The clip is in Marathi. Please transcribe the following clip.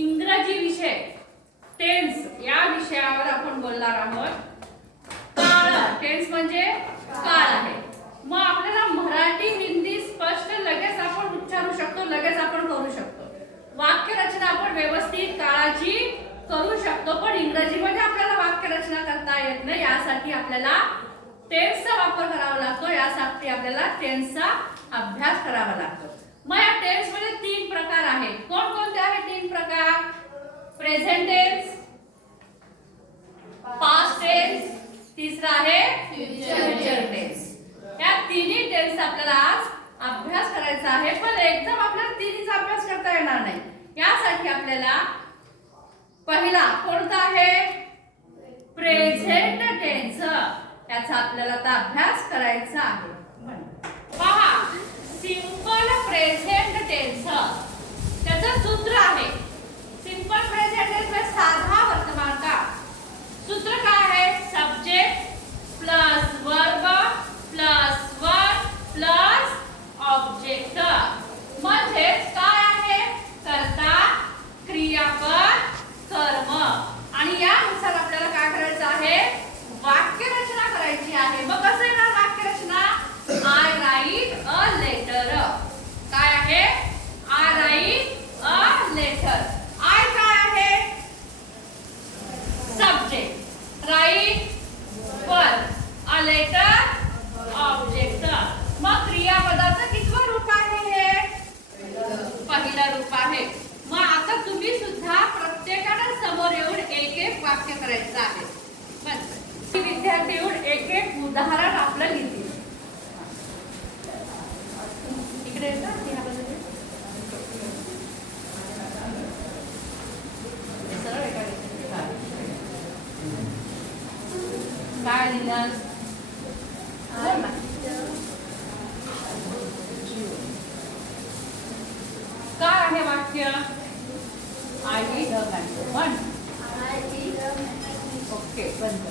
इंग्रजी विषय टेन्स या विषयावर आपण बोलणार आहोत। काळ, टेन्स म्हणजे काळ आहे। मग आपल्याला मराठी हिंदी स्पष्ट लगेच आपण उच्चारू शकतो, लगेच आपण करू शकतो। वाक्य रचना आपण व्यवस्थित काळाची करू शकतो, पण इंग्रजीमध्ये आपल्याला वाक्य रचना करता येत नाही। यासाठी आपल्याला टेन्सचा वापर करावा लागतो, यासाठी आपल्याला टेन्सचा अभ्यास करावा लागतो। मग या टेन्स मध्ये 3 प्रकार आहेत। कोणकोणते आहेत 3 प्रकार? प्रेझेंट टेन्स, पास्ट टेन्स, तिसरा आहे फ्युचर टेन्स। या तिन्ही टेन्स आपल्याला आज अभ्यास करायचा आहे, पण एकदम आपल्याला तिन्हीचा अभ्यास करता येणार नाही। यासाठी आपल्याला पहिला कोणता आहे? प्रेझेंट टेन्स, याचा आपल्याला आता अभ्यास करायचा आहे। पहा, सिंपल प्रेझेंट टेन्स त्याचं सूत्र आहे। सिंपल प्रेझेंट टेन्स म्हणजे साधा वर्तमान काळ। सूत्र काय आहे? Subject plus verb plus one plus object, म्हणजे काय आहे? कर्ता, क्रियापद, कर्म, आणि यानुसार आपल्याला काय करायचं आहे? वाक्य रचना करायची आहे। मग कसं येणार वाक्य रचना? I write a letter. काय आहे? I write a letter. I काय आहे? Subject, write verb, a letter object. मग क्रियापदाचं कितवं रूप आहे हे? पहिलं रूप आहे। मग आता तुम्ही सुद्धा प्रत्येकाने समोर येऊन एक एक वाक्य करायचं आहे। पण विद्यार्थी येऊन एक एक उदाहरण आपलं लिहितील। इकडे येतात काय लिहिलं? काय आहे वाक्य? I eat a one. Okay, बंद।